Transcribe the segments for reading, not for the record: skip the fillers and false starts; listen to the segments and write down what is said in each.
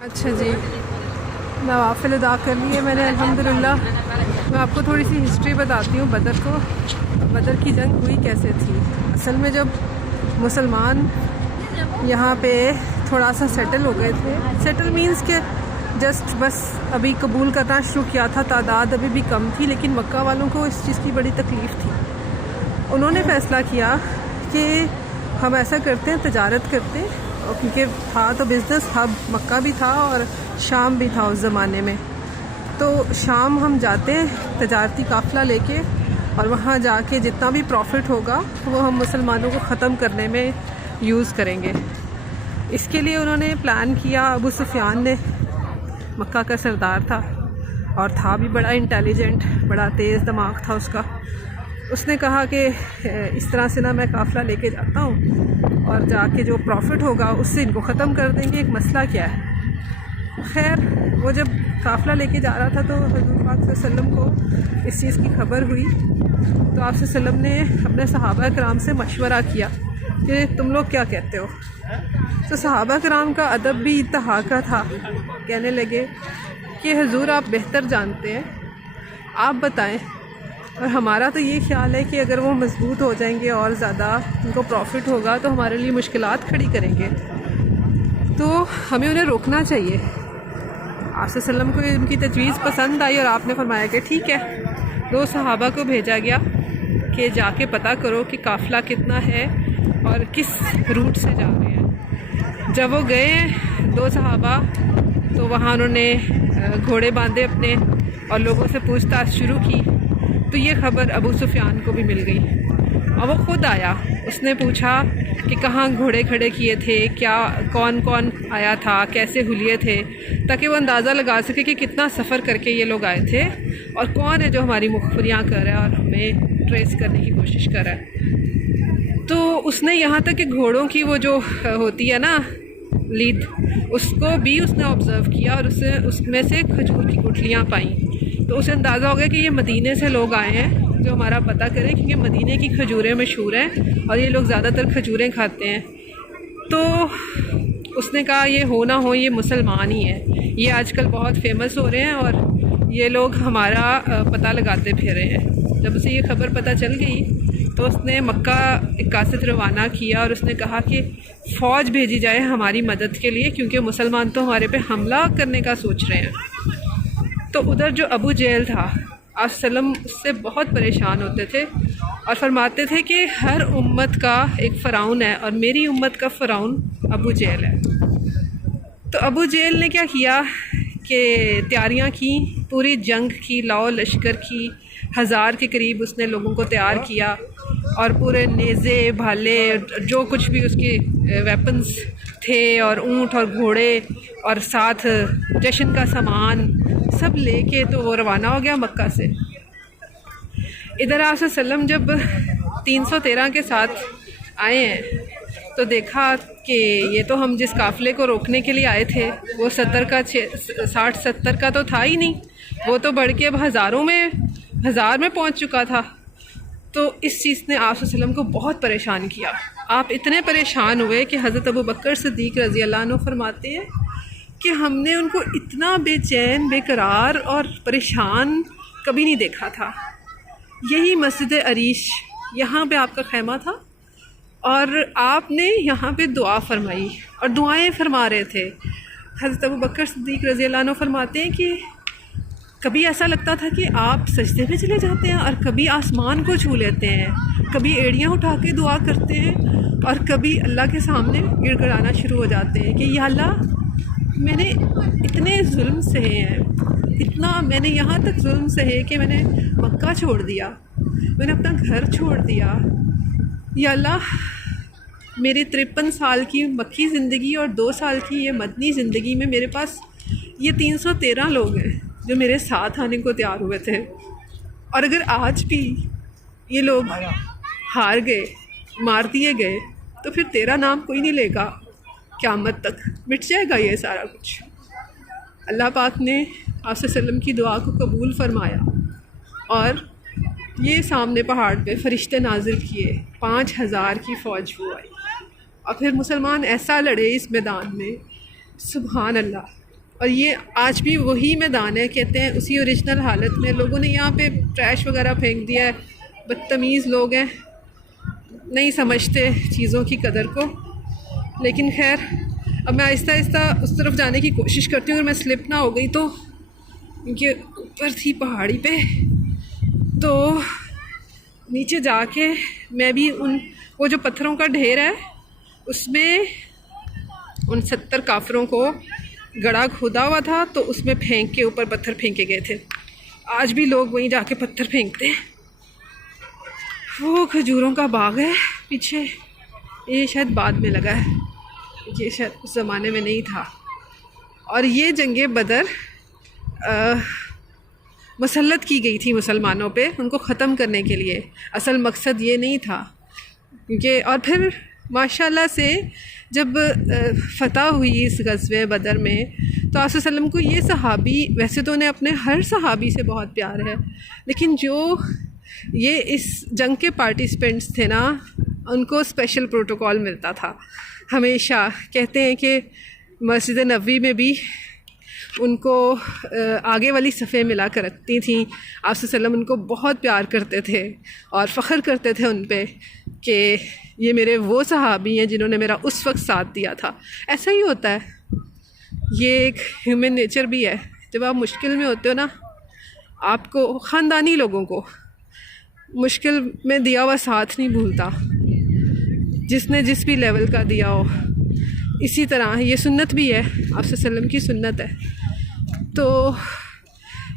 अच्छा जी, नवाफिल अदा कर लिए मैंने अल्हम्दुलिल्लाह। मैं आपको थोड़ी सी हिस्ट्री बताती हूँ बदर को। बदर की जंग हुई कैसे थी। असल में जब मुसलमान यहाँ पे थोड़ा सा सेटल हो गए थे, सेटल मींस के जस्ट बस अभी कबूल करना शुरू किया था, तादाद अभी भी कम थी, लेकिन मक्का वालों को इस चीज़ की बड़ी तकलीफ़ थी। उन्होंने फ़ैसला किया कि हम ऐसा करते हैं, तजारत करते हैं, क्योंकि था तो बिज़नेस हब मक्का भी था और शाम भी था उस ज़माने में। तो शाम हम जाते हैं तजारती काफ़िला लेके, और वहाँ जाके जितना भी प्रॉफिट होगा वो हम मुसलमानों को ख़त्म करने में यूज़ करेंगे। इसके लिए उन्होंने प्लान किया। अबू सुफियान ने, मक्का का सरदार था और था भी बड़ा इंटेलिजेंट, बड़ा तेज़ दिमाग था उसका। उसने कहा कि इस तरह से ना मैं काफ़िला लेके जाता हूँ और जाके जो प्रॉफिट होगा उससे इनको ख़त्म कर देंगे। एक मसला क्या है। खैर, वो जब काफ़िला लेके जा रहा था तो हज़रत पाक सल्लल्लाहु अलैहि वसल्लम को इस चीज़ की खबर हुई। तो आप सल्लम ने अपने सहाबा कराम से मशवरा किया कि तुम लोग क्या कहते हो। तो सहाबा कराम का अदब भी इंतहा का था। कहने लगे कि हुज़ूर आप बेहतर जानते हैं, आप बताएं। और हमारा तो ये ख्याल है कि अगर वो मजबूत हो जाएंगे और ज़्यादा उनको प्रॉफिट होगा तो हमारे लिए मुश्किलात खड़ी करेंगे, तो हमें उन्हें रोकना चाहिए। आप सल्लम को उनकी तजवीज़ पसंद आई और आपने फरमाया कि ठीक है। दो सहाबा को भेजा गया कि जाके पता करो कि काफ़िला कितना है और किस रूट से जा रहे हैं। जब वो गए दो सहाबा, तो वहाँ उन्होंने घोड़े बांधे अपने और लोगों से पूछताछ शुरू की। तो ये खबर अबू सुफियान को भी मिल गई और वो ख़ुद आया। उसने पूछा कि कहाँ घोड़े खड़े किए थे, क्या कौन कौन आया था, कैसे हुलिये थे, ताकि वो अंदाज़ा लगा सके कि कितना सफ़र करके ये लोग आए थे और कौन है जो हमारी मुखबरियाँ कर रहा है और हमें ट्रेस करने की कोशिश कर रहा है। तो उसने यहाँ तक कि घोड़ों की वो जो होती है ना लीद, उसको भी उसने ऑब्ज़र्व किया और उसमें से खजूर की गुठलियाँ पाई। तो उसे अंदाज़ा हो गया कि ये मदीने से लोग आए हैं जो हमारा पता करें, क्योंकि मदीने की खजूरें मशहूर हैं और ये लोग ज़्यादातर खजूरें खाते हैं। तो उसने कहा ये हो ना हो, ये मुसलमान ही हैं, ये आजकल बहुत फेमस हो रहे हैं और ये लोग हमारा पता लगाते फिर रहे हैं। जब उसे ये खबर पता चल गई तो उसने मक्का एक कासिद रवाना किया और उसने कहा कि फ़ौज भेजी जाए हमारी मदद के लिए, क्योंकि मुसलमान तो हमारे पे हमला करने का सोच रहे हैं। तो उधर जो अबू जहल था, आप सल्लम उससे बहुत परेशान होते थे और फरमाते थे कि हर उम्मत का एक फ़िरौन है और मेरी उम्मत का फ़िरौन अबू जहल है। तो अबू जहल ने क्या किया कि तैयारियां की, पूरी जंग की, लाओ लश्कर की, 1000 के करीब उसने लोगों को तैयार किया और पूरे नेज़े भाले जो कुछ भी उसके वेपन्स थे और ऊँट और घोड़े और साथ जश्न का सामान सब लेके तो वो रवाना हो गया मक्का से। इधर आप सल्लम जब 313 के साथ आए हैं तो देखा कि ये तो हम जिस काफ़िले को रोकने के लिए आए थे वो 60-70 का तो था ही नहीं, वो तो बढ़ के अब हज़ार में पहुंच चुका था। तो इस चीज़ ने आप सल्लम को बहुत परेशान किया। आप इतने परेशान हुए कि हज़रत अबू बकर सिद्दीक़ रज़ी अल्लाह अन्हु फरमाते हैं कि हमने उनको इतना बेचैन, बेकरार और परेशान कभी नहीं देखा था। यही मस्जिद अरीश, यहाँ पे आपका खैमा था और आपने यहाँ पे दुआ फरमाई और दुआएं फरमा रहे थे। हज़रत अबू बकर सिद्दीक़ रज़ी अल्लाह अन्हु फरमाते हैं कि कभी ऐसा लगता था कि आप सजदे पे चले जाते हैं और कभी आसमान को छू लेते हैं, कभी एड़ियाँ उठा के दुआ करते हैं और कभी अल्लाह के सामने गिड़गिड़ाना शुरू हो जाते हैं कि या अल्लाह, मैंने इतने जुल्म सहे हैं, इतना मैंने यहाँ तक जुल्म सहे कि मैंने मक्का छोड़ दिया, मैंने अपना घर छोड़ दिया। या अल्लाह, मेरी 53 साल की मक्की ज़िंदगी और 2 साल की ये मदनी ज़िंदगी में मेरे पास ये 313 लोग हैं जो मेरे साथ आने को तैयार हुए थे, और अगर आज भी ये लोग हार गए, मार दिए गए, तो फिर तेरा नाम कोई नहीं लेगा, क़यामत तक मिट जाएगा ये सारा कुछ। अल्लाह पाक ने आप सल्लम की दुआ को कबूल फरमाया और ये सामने पहाड़ पे फरिश्ते नाजिल किए, 5000 की फ़ौज वो आई और फिर मुसलमान ऐसा लड़े इस मैदान में, सुभान अल्लाह। और ये आज भी वही मैदान है, कहते हैं उसी ओरिजिनल हालत में। लोगों ने यहाँ पे ट्रैश वगैरह फेंक दिया है, बदतमीज़ लोग हैं, नहीं समझते चीज़ों की कदर को। लेकिन खैर अब मैं आहिस्ता आहिस्ता उस तरफ जाने की कोशिश करती हूँ। अगर मैं स्लिप ना हो गई तो, क्योंकि ऊपर थी पहाड़ी पे, तो नीचे जाके मैं भी वो जो पत्थरों का ढेर है उसमें उन 70 काफरों को गड़ा खुदा हुआ था, तो उसमें फेंक के ऊपर पत्थर फेंके गए थे। आज भी लोग वहीं जाके पत्थर फेंकते हैं। वो खजूरों का बाग है पीछे, ये शायद बाद में लगा है, ये शायद उस ज़माने में नहीं था। और ये जंगे बदर मुसल्लत की गई थी मुसलमानों पे, उनको ख़त्म करने के लिए। असल मकसद ये नहीं था, क्योंकि और फिर माशाल्लाह से जब फ़तह हुई इस ग़ज़वे बदर में, तो आप वसल्लम को ये सहाबी, वैसे तो उन्हें अपने हर सहाबी से बहुत प्यार है, लेकिन जो ये इस जंग के पार्टिसिपेंट्स थे ना, उनको स्पेशल प्रोटोकॉल मिलता था हमेशा। कहते हैं कि मस्जिद नबवी में भी उनको आगे वाली सफ़े मिला करती थी। आप वसल्लम उनको बहुत प्यार करते थे और फ़ख्र करते थे उन पे कि ये मेरे वो सहाबी हैं जिन्होंने मेरा उस वक्त साथ दिया था। ऐसा ही होता है, ये एक ह्यूमन नेचर भी है। जब आप मुश्किल में होते हो ना, आपको ख़ानदानी लोगों को मुश्किल में दिया हुआ साथ नहीं भूलता, जिसने जिस भी लेवल का दिया हो। इसी तरह ये सुन्नत भी है, आप वसल्लम की सुन्नत है। तो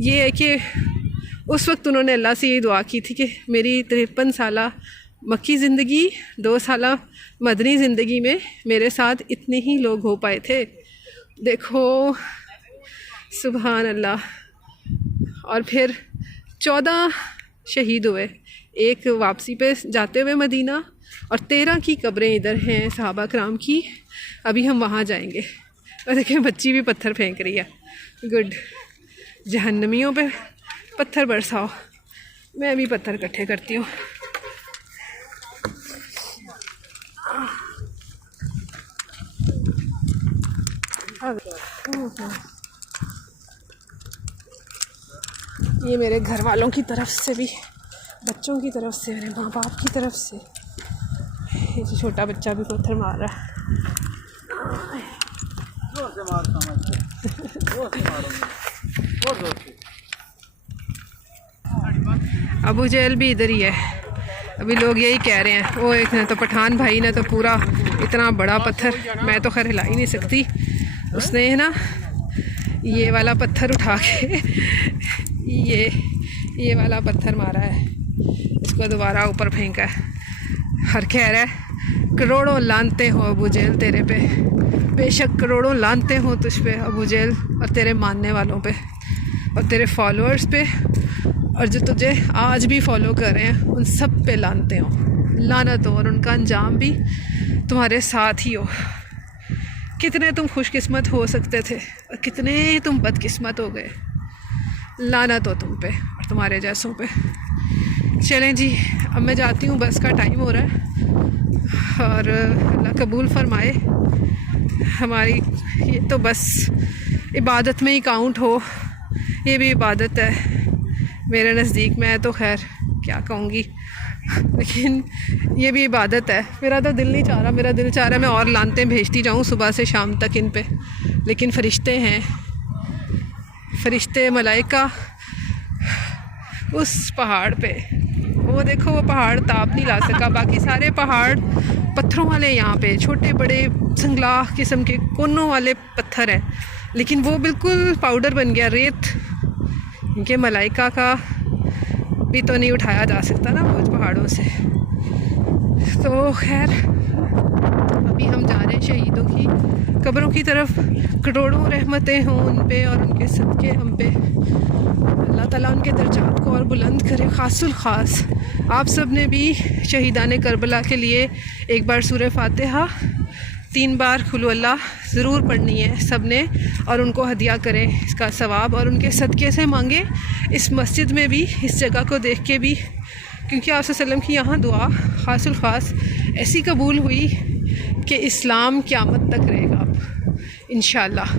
ये है कि उस वक्त उन्होंने अल्लाह से ये दुआ की थी कि मेरी 53 साला मक्की ज़िंदगी, 2 साला मदनी ज़िंदगी में मेरे साथ इतने ही लोग हो पाए थे। देखो सुभान अल्लाह। और फिर 14 शहीद हुए, एक वापसी पे जाते हुए मदीना, और 13 की कब्रें इधर हैं सहाबा कराम की। अभी हम वहाँ जाएंगे। और देखें बच्ची भी पत्थर फेंक रही है। गुड, जहन्नमियों पे पत्थर बरसाओ। मैं भी पत्थर इकट्ठे करती हूँ। ये मेरे घर वालों की तरफ से भी, बच्चों की तरफ से, मेरे माँ बाप की तरफ से। ये जो छोटा बच्चा भी पत्थर मार रहा है। अबू जहल भी इधर ही है। अभी लोग यही कह रहे हैं, वो एक ने तो पठान भाई ने तो पूरा इतना बड़ा पत्थर, मैं तो खैर हिला ही नहीं सकती, उसने है ना ये वाला पत्थर उठा के ये वाला पत्थर मारा है, इसको दोबारा ऊपर फेंका है। हर कह रहा है करोड़ों लानते हो अबू जहल तेरे पे, बेशक करोड़ों लानते हो तुझ पे अबू जहल, और तेरे मानने वालों पे और तेरे फॉलोअर्स पे, और जो तुझे आज भी फॉलो कर रहे हैं उन सब पे लानते हो, लानत हो, और उनका अंजाम भी तुम्हारे साथ ही हो। कितने तुम खुशकिस्मत हो सकते थे और कितने तुम बदकिस्मत हो गए। लानत हो तुम पे और तुम्हारे जैसों पे। चलें जी, अब मैं जाती हूँ, बस का टाइम हो रहा है। और अल्लाह कबूल फरमाए हमारी ये तो बस इबादत में ही काउंट हो, ये भी इबादत है मेरे नज़दीक। मैं तो खैर क्या कहूँगी, लेकिन ये भी इबादत है। मेरा तो दिल नहीं चाह रहा, मेरा दिल चाह रहा है मैं और लानते भेजती जाऊँ सुबह से शाम तक इन पे, लेकिन फ़रिश्ते हैं, फ़रिश्ते मलाइका उस पहाड़ पे, वो देखो वो पहाड़ ताप नहीं ला सका। बाकी सारे पहाड़ पत्थरों वाले, यहाँ पे छोटे बड़े संगलाह किस्म के कोनों वाले पत्थर हैं, लेकिन वो बिल्कुल पाउडर बन गया, रेत। क्योंकि मलाइका का भी तो नहीं उठाया जा सकता ना वो पहाड़ों से। तो खैर अभी हम जा रहे हैं शहीदों की कब्रों की तरफ। करोड़ों रहमतें हों उन पे और उनके सदक़े हम पे। अल्लाह ताला उनके दर्जात को और बुलंद करे। ख़ासुल ख़ास आप सब ने भी शहीदान करबला के लिए एक बार सूरह फातिहा 3 बार खुलू अल्लाह ज़रूर पढ़नी है सब ने, और उनको हदिया करें इसका सवाब, और उनके सदक़े से मांगे इस मस्जिद में भी, इस जगह को देख के भी, क्योंकि आप सल्लम की यहाँ दुआ ख़ासुल ख़ास ऐसी कबूल हुई कि इस्लाम क़यामत तक रहेगा अब इंशाअल्लाह।